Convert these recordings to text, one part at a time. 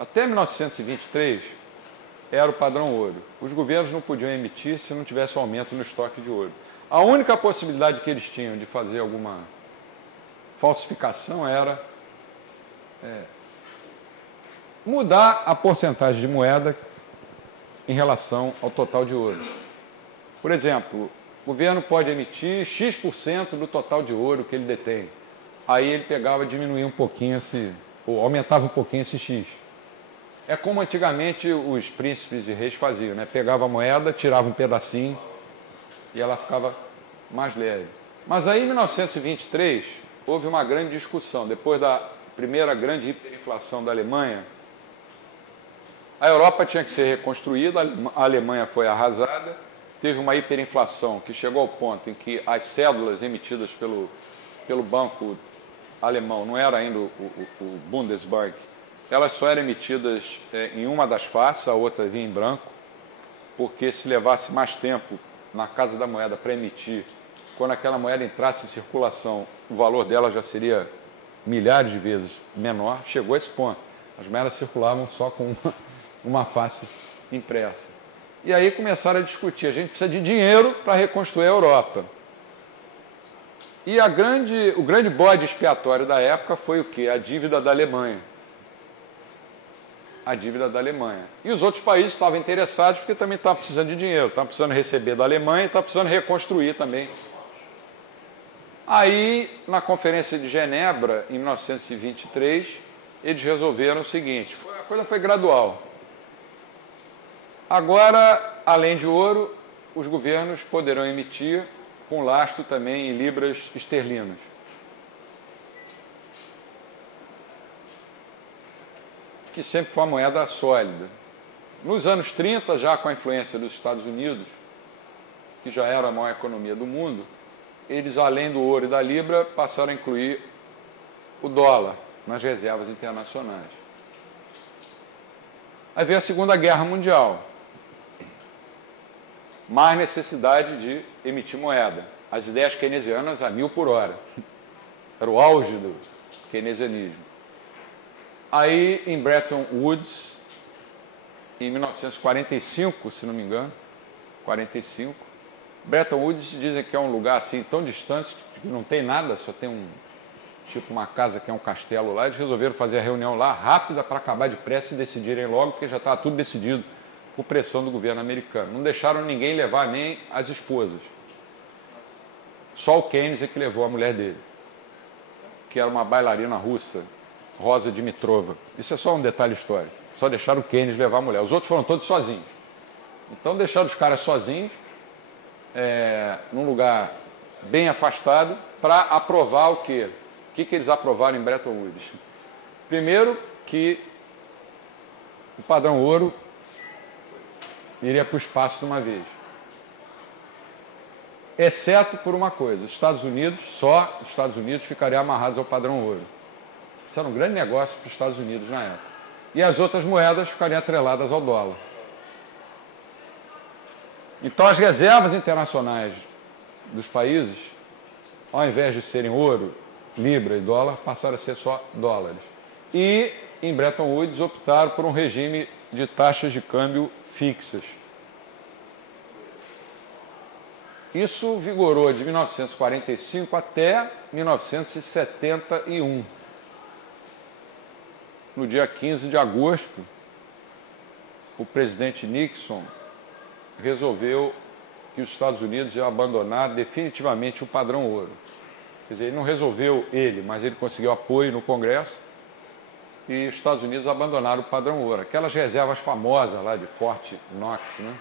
Até 1923 era o padrão ouro. Os governos não podiam emitir se não tivesse aumento no estoque de ouro. A única possibilidade que eles tinham de fazer alguma falsificação era mudar a porcentagem de moeda em relação ao total de ouro. Por exemplo, o governo pode emitir X% do total de ouro que ele detém. Aí ele pegava e diminuía um pouquinho ou aumentava um pouquinho esse X. É como antigamente os príncipes e reis faziam, né? Pegava a moeda, tirava um pedacinho e ela ficava mais leve. Mas aí em 1923 houve uma grande discussão. Depois da primeira grande hiperinflação da Alemanha, a Europa tinha que ser reconstruída, a Alemanha foi arrasada, teve uma hiperinflação que chegou ao ponto em que as cédulas emitidas pelo banco alemão, não era ainda o Bundesbank, elas só eram emitidas em uma das faces, a outra vinha em branco, porque se levasse mais tempo na Casa da Moeda para emitir, quando aquela moeda entrasse em circulação, o valor dela já seria milhares de vezes menor. Chegou a esse ponto. As moedas circulavam só com uma face impressa. E aí começaram a discutir, a gente precisa de dinheiro para reconstruir a Europa. E o grande bode expiatório da época foi o quê? A dívida da Alemanha. A dívida da Alemanha. E os outros países estavam interessados porque também estavam precisando de dinheiro, estavam precisando receber da Alemanha e estavam precisando reconstruir também. Aí, na Conferência de Genebra, em 1923, eles resolveram o seguinte, a coisa foi gradual. Agora, além de ouro, os governos poderão emitir com lastro também em libras esterlinas. Que sempre foi uma moeda sólida. Nos anos 30, já com a influência dos Estados Unidos, que já era a maior economia do mundo, eles, além do ouro e da libra, passaram a incluir o dólar nas reservas internacionais. Aí veio a Segunda Guerra Mundial. Mais necessidade de emitir moeda. As ideias keynesianas a 1000 por hora. Era o auge do keynesianismo. Aí, em Bretton Woods, em 1945, se não me engano, 45, Bretton Woods dizem que é um lugar assim tão distante que não tem nada, só tem uma casa que é um castelo lá. Eles resolveram fazer a reunião lá rápida para acabar depressa e decidirem logo, porque já estava tudo decidido por pressão do governo americano. Não deixaram ninguém levar nem as esposas. Só o Keynes é que levou a mulher dele, que era uma bailarina russa, Rosa Dimitrova. Isso é só um detalhe histórico. Só deixaram o Keynes levar a mulher. Os outros foram todos sozinhos. Então deixaram os caras sozinhos, num lugar bem afastado, para aprovar o quê? O que eles aprovaram em Bretton Woods? Primeiro, que o padrão ouro iria para o espaço de uma vez. Exceto por uma coisa, só os Estados Unidos ficariam amarrados ao padrão ouro. Isso era um grande negócio para os Estados Unidos na época. E as outras moedas ficariam atreladas ao dólar. Então as reservas internacionais dos países, ao invés de serem ouro, libra e dólar, passaram a ser só dólares. E em Bretton Woods optaram por um regime de taxas de câmbio fixas. Isso vigorou de 1945 até 1971. No dia 15 de agosto, o presidente Nixon resolveu que os Estados Unidos iam abandonar definitivamente o padrão ouro. Quer dizer, ele não resolveu mas ele conseguiu apoio no Congresso e os Estados Unidos abandonaram o padrão ouro. Aquelas reservas famosas lá de Fort Knox, né?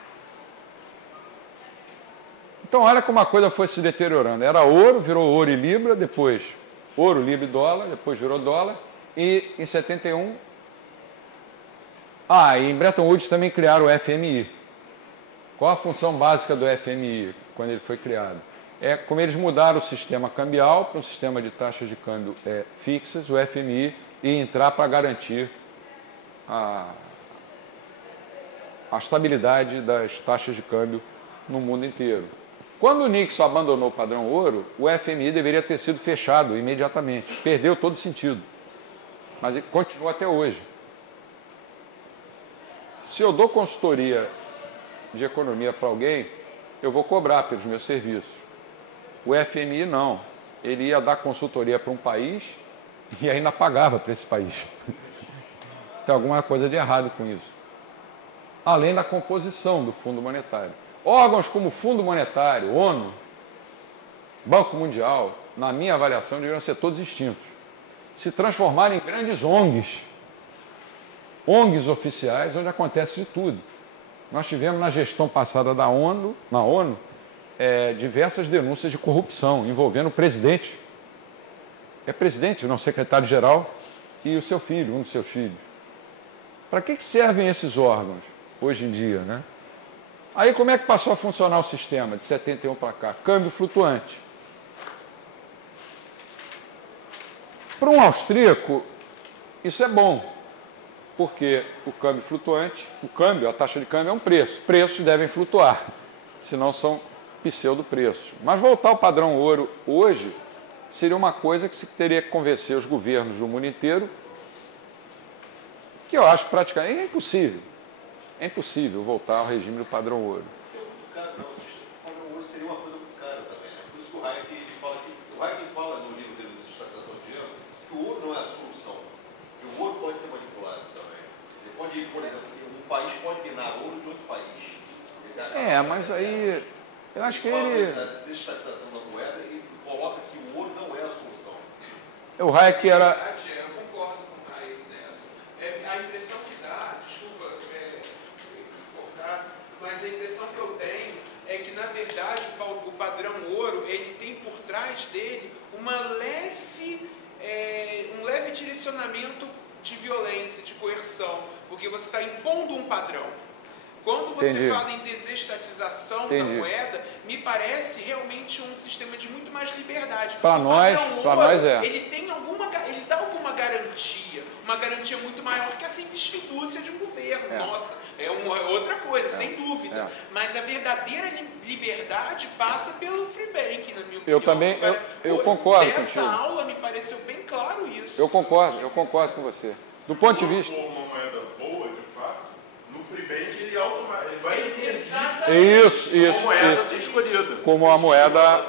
Então, olha como a coisa foi se deteriorando. Era ouro, virou ouro e libra, depois ouro, libra e dólar, depois virou dólar. E em 71... em Bretton Woods também criaram o FMI. Qual a função básica do FMI quando ele foi criado? Como eles mudaram o sistema cambial para um sistema de taxas de câmbio fixas, o FMI ia entrar para garantir a estabilidade das taxas de câmbio no mundo inteiro. Quando o Nixon abandonou o padrão ouro, o FMI deveria ter sido fechado imediatamente. Perdeu todo sentido. Mas ele continua até hoje. Se eu dou consultoria de economia para alguém, eu vou cobrar pelos meus serviços. O FMI não. Ele ia dar consultoria para um país e ainda pagava para esse país. Tem alguma coisa de errado com isso. Além da composição do Fundo Monetário. Órgãos como Fundo Monetário, ONU, Banco Mundial, na minha avaliação, deveriam ser todos extintos. Se transformarem em grandes ONGs. ONGs oficiais, onde acontece de tudo. Nós tivemos na gestão passada na ONU, diversas denúncias de corrupção envolvendo o presidente. É presidente, não secretário-geral, e o seu filho, um dos seus filhos. Para que servem esses órgãos hoje em dia, né? Aí como é que passou a funcionar o sistema de 71 para cá? Câmbio flutuante. Para um austríaco, isso é bom, porque o câmbio flutuante, a taxa de câmbio é um preço. Preços devem flutuar, senão são pseudo-preços. Mas voltar ao padrão ouro hoje seria uma coisa que se teria que convencer os governos do mundo inteiro, que eu acho praticamente impossível. É impossível voltar ao regime do padrão ouro. O padrão ouro seria uma coisa muito cara também, né? Por isso que o Hayek fala no livro dele de Estatização do Dinheiro que o ouro não é a solução, que o ouro pode ser manipulado também. Ele pode, por exemplo, um país pode minar ouro de outro país. Mas aí eu acho que ele... A desestatização da moeda e coloca que o ouro não é a solução. O Hayek era... Eu concordo com o Hayek nessa. A impressão que dá, desculpa cortar, mas a impressão que eu tenho é que, na verdade, o padrão ouro, ele tem por trás dele um leve direcionamento de violência, de coerção, porque você está impondo um padrão. Quando você fala em desestatização da moeda, me parece realmente um sistema de muito mais liberdade. Para nós é. Ele dá alguma garantia, uma garantia muito maior que a simples fidúcia de um governo. Nossa, é uma outra coisa, sem dúvida. Mas a verdadeira liberdade passa pelo free banking, na minha opinião. Eu concordo nessa contigo. aula me pareceu bem claro isso. Eu concordo com você. Do ponto de vista... Uma moeda boa, de fato, no free bank ele vai Isso. Como moeda a ser escolhida. Como a moeda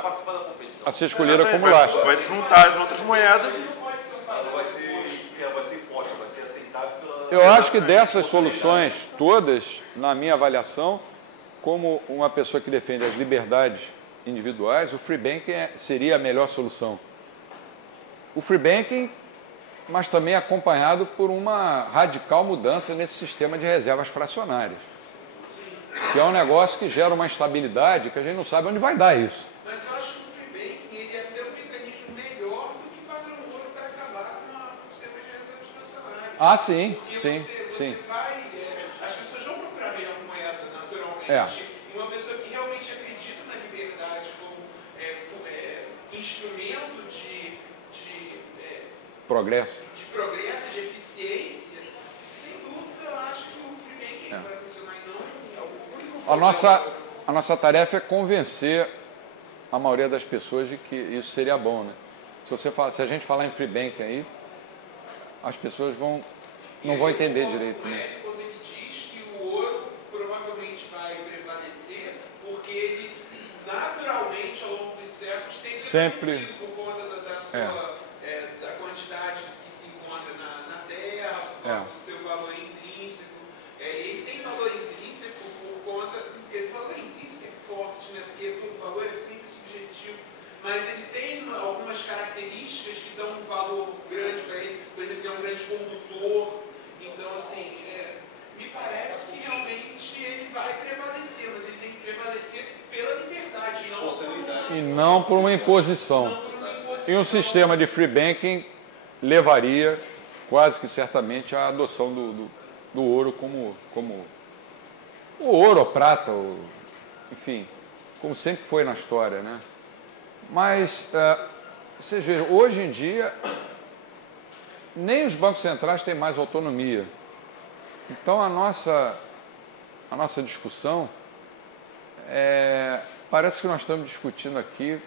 a ser escolhida como lastro. Vai se juntar as outras moedas e... Vai ser imposta, vai ser aceitável pela... Eu acho que dessas soluções todas, na minha avaliação, como uma pessoa que defende as liberdades individuais, o free banking seria a melhor solução. O free banking, mas também acompanhado por uma radical mudança nesse sistema de reservas fracionárias, que é um negócio que gera uma instabilidade que a gente não sabe onde vai dar isso. Mas eu acho que o free banking ele é até um mecanismo melhor do que o padrão ouro para acabar com o sistema de reservas fracionárias. Ah, sim, porque sim, você sim. vai, as pessoas vão procurar melhor moeda naturalmente. E uma pessoa que realmente acredita na liberdade como instrumento de Progresso. de eficiência, sem dúvida eu acho que o free banking vai funcionar e não o único A nossa tarefa é convencer a maioria das pessoas de que isso seria bom, né? Se a gente falar em free banking aí, as pessoas não vão entender direito. Né? Quando ele diz que o ouro provavelmente vai prevalecer, porque ele naturalmente ao longo dos séculos tem prevalecido por conta da quantidade que se encontra na Terra, por causa do seu valor intrínseco. Ele tem valor intrínseco por conta... Esse valor intrínseco é forte, né? Porque todo valor é sempre subjetivo. Mas ele tem algumas características que dão um valor grande para ele. Por exemplo, ele é um grande condutor. Então, assim, me parece que realmente ele vai prevalecer. Mas ele tem que prevalecer pela liberdade, E não por uma imposição. E um sistema de free banking levaria quase que certamente à adoção do ouro como o ouro, a prata, enfim, como sempre foi na história, né? Mas, vocês vejam, hoje em dia, nem os bancos centrais têm mais autonomia. Então, a nossa discussão, parece que nós estamos discutindo aqui,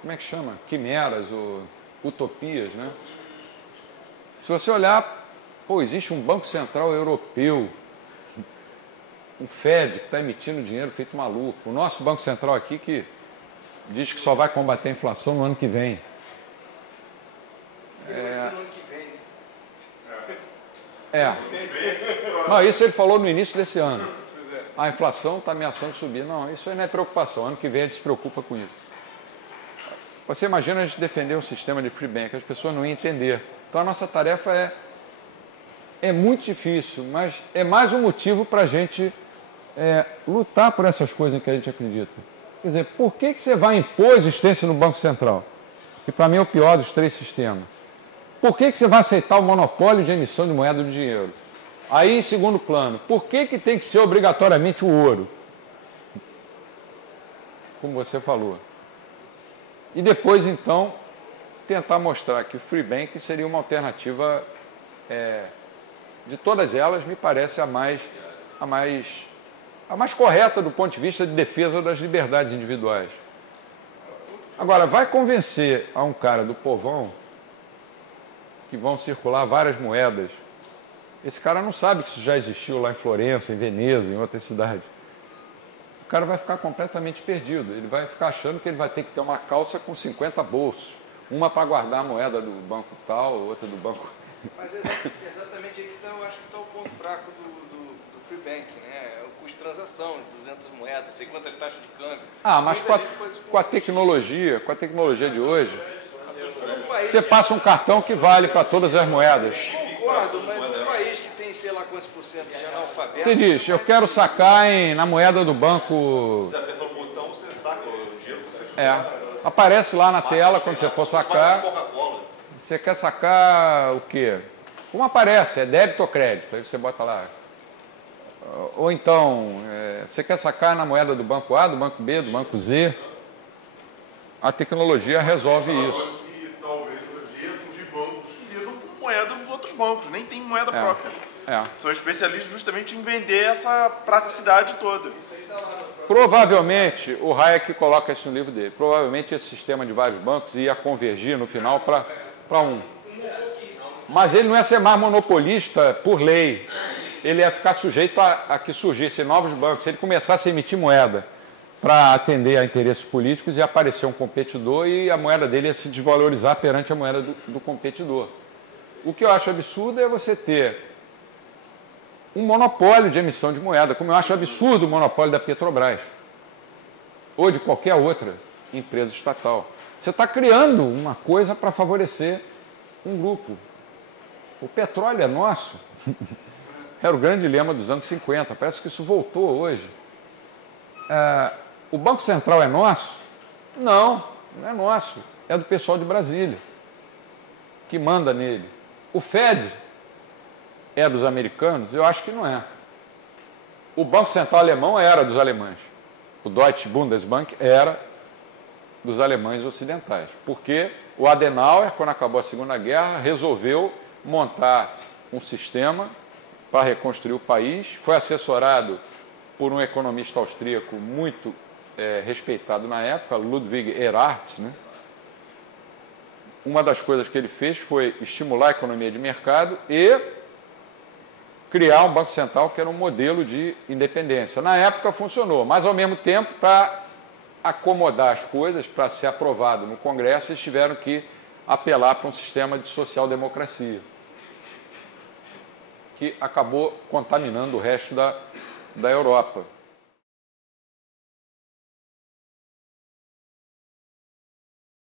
como é que chama? Quimeras ou utopias, né? Se você olhar, existe um Banco Central Europeu um Fed que está emitindo dinheiro feito maluco. O nosso Banco Central aqui que diz que só vai combater a inflação no ano que vem. Não, isso ele falou no início desse ano. A inflação está ameaçando subir. Não, isso aí não é preocupação. Ano que vem a gente se preocupa com isso. Você imagina a gente defender um sistema de free bank, as pessoas não iam entender. Então a nossa tarefa é muito difícil, mas é mais um motivo para a gente lutar por essas coisas em que a gente acredita. Quer dizer, por que você vai impor existência no Banco Central? Que para mim é o pior dos três sistemas. Por que você vai aceitar o monopólio de emissão de moeda de dinheiro? Aí, em segundo plano, por que tem que ser obrigatoriamente o ouro? Como você falou. E depois, então, tentar mostrar que o free bank seria uma alternativa, de todas elas, me parece a mais correta do ponto de vista de defesa das liberdades individuais. Agora, vai convencer a um cara do povão que vão circular várias moedas. Esse cara não sabe que isso já existiu lá em Florença, em Veneza, em outras cidades. O cara vai ficar completamente perdido. Ele vai ficar achando que ele vai ter que ter uma calça com 50 bolsos. Uma para guardar a moeda do banco tal, outra do banco... Mas exatamente aí que eu acho que está o ponto fraco do free bank, né? É o custo de transação, 200 moedas, sei quantas taxas de câmbio. Mas com a tecnologia de hoje, você passa um cartão que vale para todas as moedas. Concordo, mas um país que tem sei lá quantos por cento de analfabetos... Você diz, eu quero sacar na moeda do banco... Você aperta o botão, você saca o dinheiro que você quiser. Aparece lá na tela quando você for sacar. Você quer sacar o quê? Como aparece? É débito ou crédito? Aí você bota lá. Ou então, você quer sacar na moeda do banco A, do banco B, do banco Z? A tecnologia resolve isso. Que talvez hoje ia surgir bancos que lidam com moedas dos outros bancos, nem tem moeda própria. São especialistas justamente em vender essa praticidade toda. Provavelmente, o Hayek coloca isso no livro dele, provavelmente esse sistema de vários bancos ia convergir no final para um. Mas ele não ia ser mais monopolista por lei. Ele ia ficar sujeito a que surgissem novos bancos. Se ele começasse a emitir moeda para atender a interesses políticos, ia aparecer um competidor e a moeda dele ia se desvalorizar perante a moeda do competidor. O que eu acho absurdo é você ter um monopólio de emissão de moeda, como eu acho absurdo o monopólio da Petrobras ou de qualquer outra empresa estatal. Você está criando uma coisa para favorecer um grupo. O petróleo é nosso. Era o grande dilema dos anos 50. Parece que isso voltou hoje. O Banco Central é nosso? Não, não é nosso. É do pessoal de Brasília, que manda nele. O Fed é dos americanos? Eu acho que não é. O Banco Central alemão era dos alemães. O Deutsche Bundesbank era dos alemães ocidentais. Porque o Adenauer, quando acabou a Segunda Guerra, resolveu montar um sistema para reconstruir o país. Foi assessorado por um economista austríaco muito respeitado na época, Ludwig Erhard, né? Uma das coisas que ele fez foi estimular a economia de mercado e criar um Banco Central que era um modelo de independência. Na época funcionou, mas ao mesmo tempo, para acomodar as coisas, para ser aprovado no Congresso, eles tiveram que apelar para um sistema de social-democracia, que acabou contaminando o resto da Europa.